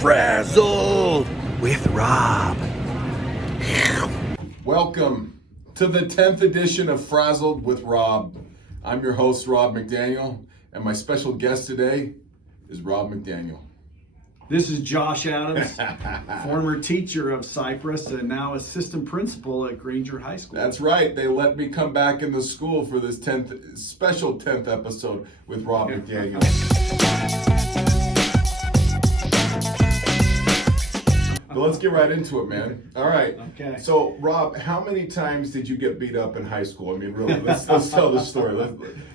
Fraziled with Rob. Welcome to the 10th edition of Fraziled with Rob. I'm your host, Rob McDaniel, and my special guest today is Rob McDaniel. This is Josh Adams, former teacher of Cyprus and now assistant principal at Granger High School. That's right. They let me come back in the school for this special 10th episode with Rob McDaniel. But let's get right into it, man. All right. Okay. So, Rob, how many times did you get beat up in high school? I mean, really, let's tell the story.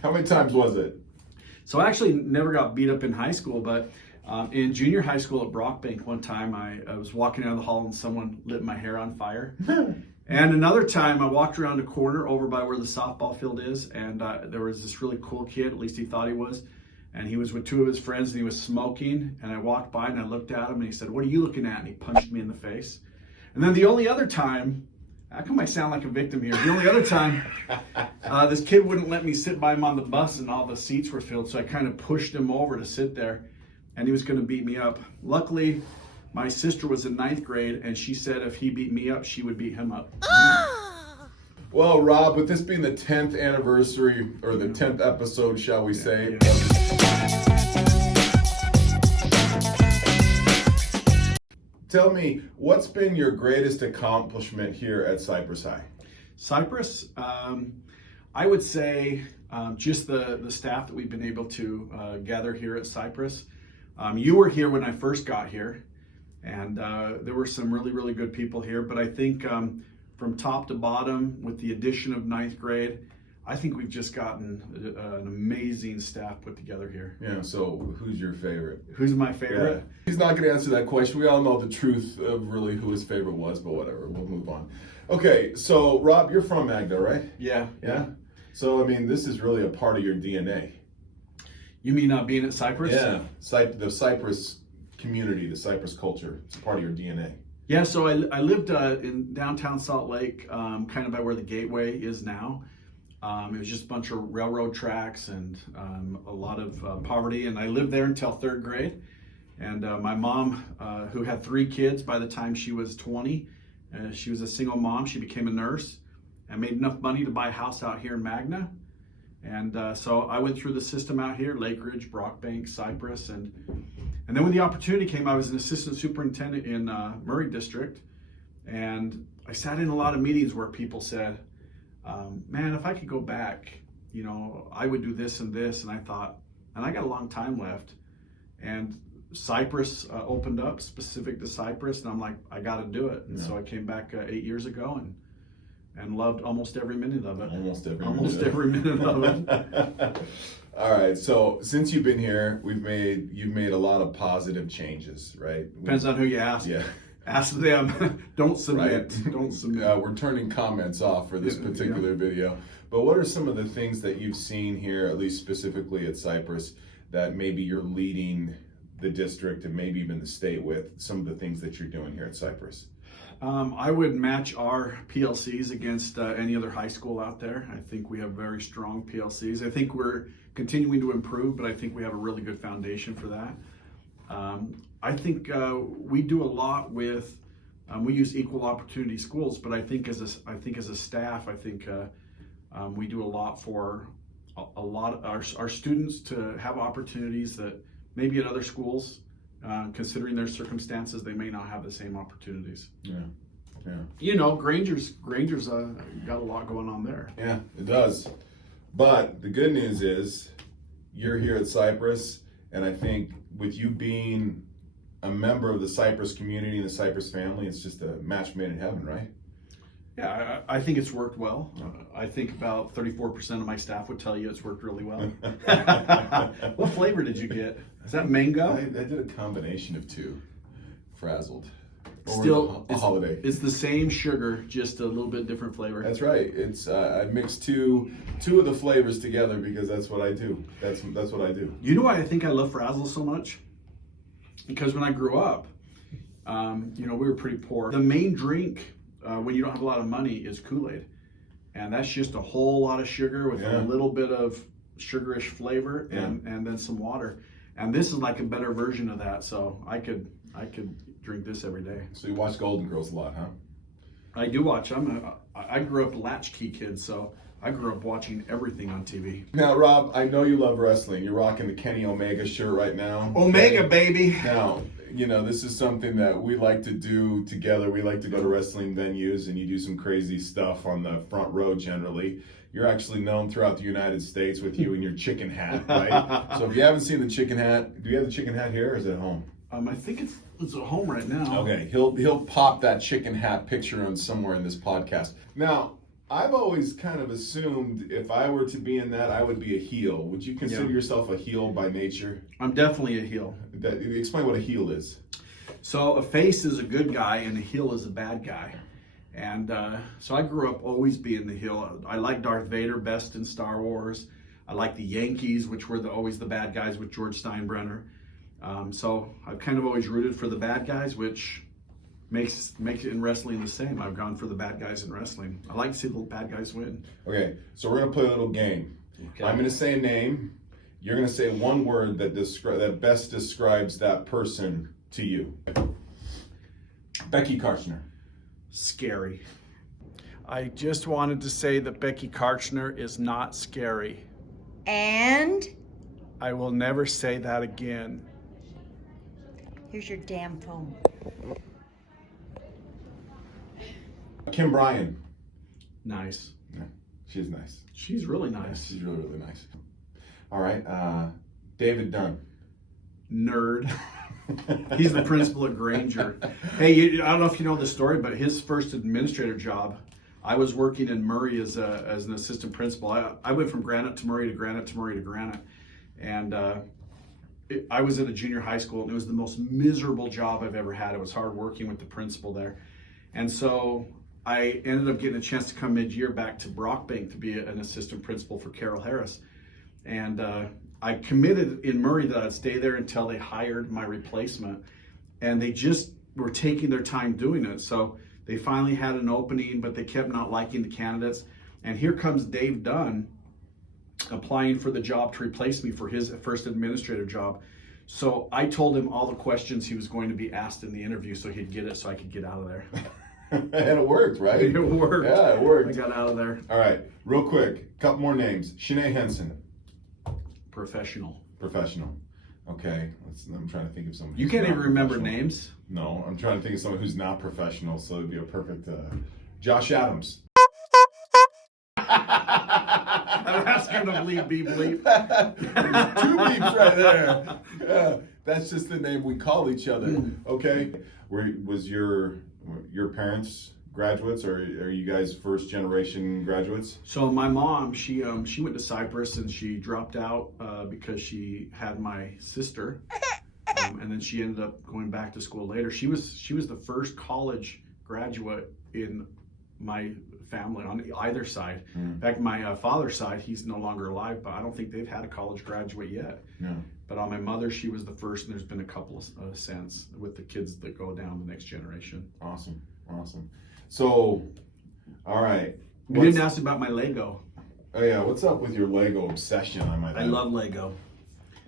How many times was it? So I actually never got beat up in high school, but in junior high school at Brockbank one time, I was walking down the hall and someone lit my hair on fire. And another time I walked around a corner over by where the softball field is, and there was this really cool kid, at least he thought he was, and he was with two of his friends and he was smoking, and I walked by and I looked at him and he said, "What are you looking at?" And he punched me in the face. And then the only other time, how come I sound like a victim here? The only other time, this kid wouldn't let me sit by him on the bus and all the seats were filled, so I kind of pushed him over to sit there, and he was going to beat me up. Luckily, my sister was in 9th grade, and she said if he beat me up, she would beat him up. Well, Rob, with this being the 10th anniversary, or the 10th episode, shall we say, tell me, what's been your greatest accomplishment here at Cyprus High? Cyprus, I would say just the staff that we've been able to gather here at Cyprus. You were here when I first got here, and there were some really, really good people here, but I think from top to bottom, with the addition of 9th grade, I think we've just gotten an amazing staff put together here. Yeah, so who's your favorite? Who's my favorite? Yeah. He's not going to answer that question. We all know the truth of really who his favorite was, but whatever, we'll move on. Okay, so Rob, you're from Magna, right? Yeah. Yeah? So, I mean, this is really a part of your DNA. You mean being at Cyprus? Yeah, the Cyprus community, the Cyprus culture, it's a part of your DNA. Yeah, so I lived in downtown Salt Lake, kind of by where the Gateway is now. It was just a bunch of railroad tracks and a lot of poverty, and I lived there until 3rd grade. And my mom, who had 3 kids by the time she was 20, she was a single mom. She became a nurse and made enough money to buy a house out here in Magna. And so I went through the system out here, Lake Ridge, Brockbank, Cyprus, and then when the opportunity came, I was an assistant superintendent in Murray District, and I sat in a lot of meetings where people said, man, if I could go back, you know, I would do this and this, and I thought, and I got a long time left, and Cyprus opened up specific to Cyprus, and I'm like, I got to do it, and so I came back 8 years ago, and loved almost every minute of it. Almost every minute of it. All right. So since you've been here, you've made a lot of positive changes, right? Depends on who you ask. Yeah. Ask them. Don't submit. Right. Don't submit. We're turning comments off for this particular video. But what are some of the things that you've seen here, at least specifically at Cyprus, that maybe you're leading the district and maybe even the state with, some of the things that you're doing here at Cyprus? I would match our PLCs against any other high school out there. I think we have very strong PLCs. I think we're continuing to improve, but I think we have a really good foundation for that. I think we do a lot with, we use equal opportunity schools, but I think as a staff, we do a lot for a lot of our students to have opportunities that maybe at other schools, considering their circumstances, they may not have the same opportunities. Yeah. You know, Granger's got a lot going on there. Yeah, it does. But the good news is you're here at Cyprus, and I think with you being a member of the Cyprus community and the Cyprus family, it's just a match made in heaven, right? Yeah, I think it's worked well. I think about 34% of my staff would tell you it's worked really well. What flavor did you get? Is that mango? I did a combination of 2. Frazzled. Still, a holiday. It's the same sugar, just a little bit different flavor. That's right. It's I mixed two of the flavors together because that's what I do. That's what I do. You know why I think I love Fraziled so much? Because when I grew up, we were pretty poor. The main drink when you don't have a lot of money is Kool-Aid, and that's just a whole lot of sugar with a little bit of sugarish flavor and then some water. And this is like a better version of that. So I could I could drink this every day. So you watch Golden Girls a lot, huh? I do watch. I grew up a latchkey kid, so I grew up watching everything on TV. Now, Rob, I know you love wrestling. You're rocking the Kenny Omega shirt right now. Omega, baby. Now, this is something that we like to do together. We like to go to wrestling venues, and you do some crazy stuff on the front row generally. You're actually known throughout the United States with you and your chicken hat, right? So if you haven't seen the chicken hat, do you have the chicken hat here or is it at home? I think it's at home right now. Okay, he'll pop that chicken hat picture on somewhere in this podcast. Now, I've always kind of assumed if I were to be in that, I would be a heel. Would you consider yourself a heel by nature? I'm definitely a heel. Explain what a heel is. So a face is a good guy and a heel is a bad guy. And so I grew up always being the heel. I like Darth Vader best in Star Wars. I like the Yankees, which were always the bad guys with George Steinbrenner. So I've kind of always rooted for the bad guys, which makes it in wrestling the same. I've gone for the bad guys in wrestling. I like to see the bad guys win. Okay, so we're going to play a little game. Okay. I'm going to say a name. You're going to say one word that best describes that person to you. Becky Karchner. Scary. I just wanted to say that Becky Karchner is not scary. And I will never say that again. here's your damn phone. Kim Bryan. Nice. Yeah, she's nice. She's really nice. She's really, really nice. All right, David Dunn. Nerd. He's the principal at Granger. Hey, I don't know if you know the story, but his first administrator job, I was working in Murray as an assistant principal. I went from Granite to Murray to Granite to Murray to Granite. And I was at a junior high school, and it was the most miserable job I've ever had. It was hard working with the principal there. And so I ended up getting a chance to come mid-year back to Brockbank to be an assistant principal for Carol Harris. And I committed in Murray that I'd stay there until they hired my replacement. And they just were taking their time doing it. So they finally had an opening, but they kept not liking the candidates. And here comes Dave Dunn applying for the job to replace me for his first administrative job. So I told him all the questions he was going to be asked in the interview so he'd get it so I could get out of there. And it worked, right? It worked. Yeah, it worked. I got out of there. All right, real quick, couple more names. Shanae Henson. Professional. Professional. Okay, I'm trying to think of someone. You can't even remember names? No, I'm trying to think of someone who's not professional, so it'd be a perfect Josh Adams. I'm asking to bleep, beep, bleep. There's two beeps right there. Yeah, that's just the name we call each other. Okay. Was your parents graduates, or are you guys first generation graduates? So my mom, she went to Cyprus and she dropped out because she had my sister, and then she ended up going back to school later. She was the first college graduate in my family on either side. In fact, my father's side, he's no longer alive, but I don't think they've had a college graduate yet. No. But on my mother, she was the first, and there's been a couple since with the kids that go down the next generation. Awesome. So, all right. You didn't ask about my Lego. Oh yeah, what's up with your Lego obsession? I love Lego.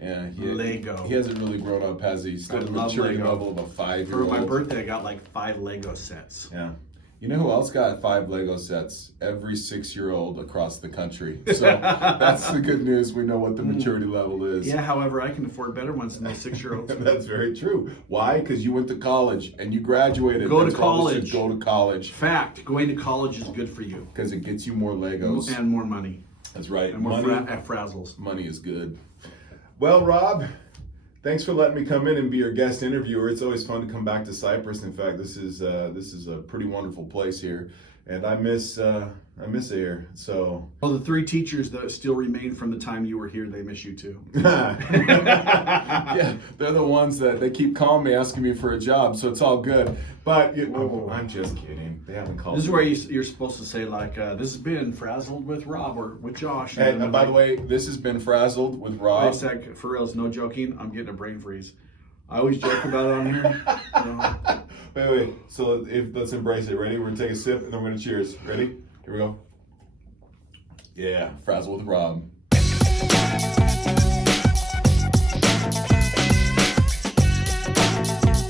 Yeah, Lego. He hasn't really grown up, has he? He's still the maturity level of a 5-year-old. For my birthday, I got like 5 Lego sets. Yeah. You know who else got 5 Lego sets? Every 6-year-old across the country. So that's the good news. We know what the maturity level is. Yeah, however, I can afford better ones than those 6-year-olds. That's very true. Why? Because you went to college and you graduated. Go to college. Go to college. Fact, going to college is good for you. Because it gets you more Legos. And more money. That's right. And more money, frazzles. Money is good. Well, Rob, thanks for letting me come in and be your guest interviewer. It's always fun to come back to Cyprus. In fact, this is a pretty wonderful place here, and I miss it here. So, well, the 3 teachers that still remain from the time you were here, they miss you too. Yeah, they're the ones that they keep calling me, asking me for a job. So it's all good. But I'm just kidding. They haven't called. This is me. where you're supposed to say like, "This has been Fraziled with Rob or with Josh." And by the way, this has been Fraziled with Rob. Wait a sec, for real, no joking. I'm getting a brain freeze. I always joke about it on here. You know. Wait. So let's embrace it. Ready? We're gonna take a sip and then we're gonna cheers. Ready? Here we go. Yeah, Frazzled with Rob.